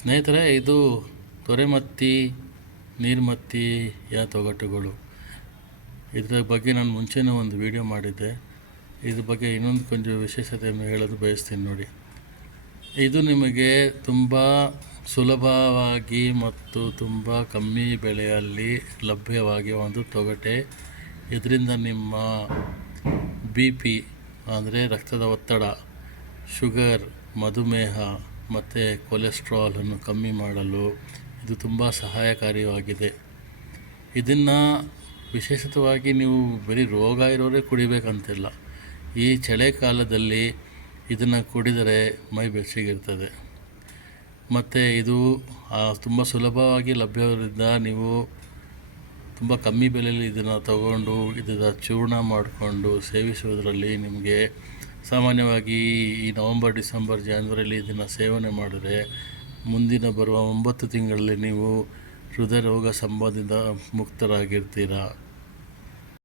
ಸ್ನೇಹಿತರೆ, ಇದು ತೊರೆಮತ್ತಿ, ನೀರ್ಮತ್ತಿಯ ತೊಗಟುಗಳು. ಇದರ ಬಗ್ಗೆ ನಾನು ಮುಂಚೆನೇ ಒಂದು ವಿಡಿಯೋ ಮಾಡಿದ್ದೆ. ಇದ್ರ ಬಗ್ಗೆ ಇನ್ನೊಂದು ಕೊಂಚ ವಿಶೇಷತೆಯನ್ನು ಹೇಳಲು ಬಯಸ್ತೀನಿ ನೋಡಿ. ಇದು ನಿಮಗೆ ತುಂಬ ಸುಲಭವಾಗಿ ಮತ್ತು ತುಂಬ ಕಮ್ಮಿ ಬೆಲೆಯಲ್ಲಿ ಲಭ್ಯವಾಗಿ ಒಂದು ತೊಗಟೆ. ಇದರಿಂದ ನಿಮ್ಮ BP ಅಂದರೆ ರಕ್ತದ ಒತ್ತಡ, ಶುಗರ್, ಮಧುಮೇಹ ಮತ್ತು ಕೊಲೆಸ್ಟ್ರಾಲನ್ನು ಕಮ್ಮಿ ಮಾಡಲು ಇದು ತುಂಬ ಸಹಾಯಕಾರಿಯಾಗಿದೆ. ಇದನ್ನು ವಿಶೇಷವಾಗಿ ನೀವು ಬರೀ ರೋಗ ಇರೋರೇ ಕುಡಿಬೇಕಂತಿಲ್ಲ. ಈ ಚಳಿಗಾಲದಲ್ಲಿ ಇದನ್ನು ಕುಡಿದರೆ ಮೈ ಬೆಚ್ಚಗಿರ್ತದೆ. ಮತ್ತು ಇದು ತುಂಬ ಸುಲಭವಾಗಿ ಲಭ್ಯವಿರೋದ್ರಿಂದ ನೀವು ತುಂಬ ಕಮ್ಮಿ ಬೆಲೆಯಲ್ಲಿ ಇದನ್ನು ತಗೊಂಡು ಇದರ ಚೂರ್ಣ ಮಾಡಿಕೊಂಡು ಸೇವಿಸುವುದರಲ್ಲಿ ನಿಮಗೆ ಸಾಮಾನ್ಯವಾಗಿ ಈ ನವಂಬರ್, ಡಿಸೆಂಬರ್, ಜಾನ್ವರಿಯಲ್ಲಿ ಇದನ್ನು ಸೇವನೆ ಮಾಡಿದರೆ ಮುಂದಿನ ಬರುವ 9 ತಿಂಗಳಲ್ಲಿ ನೀವು ಹೃದಯ ರೋಗ ಸಂಬಂಧಿತ ಮುಕ್ತರಾಗಿರ್ತೀರ.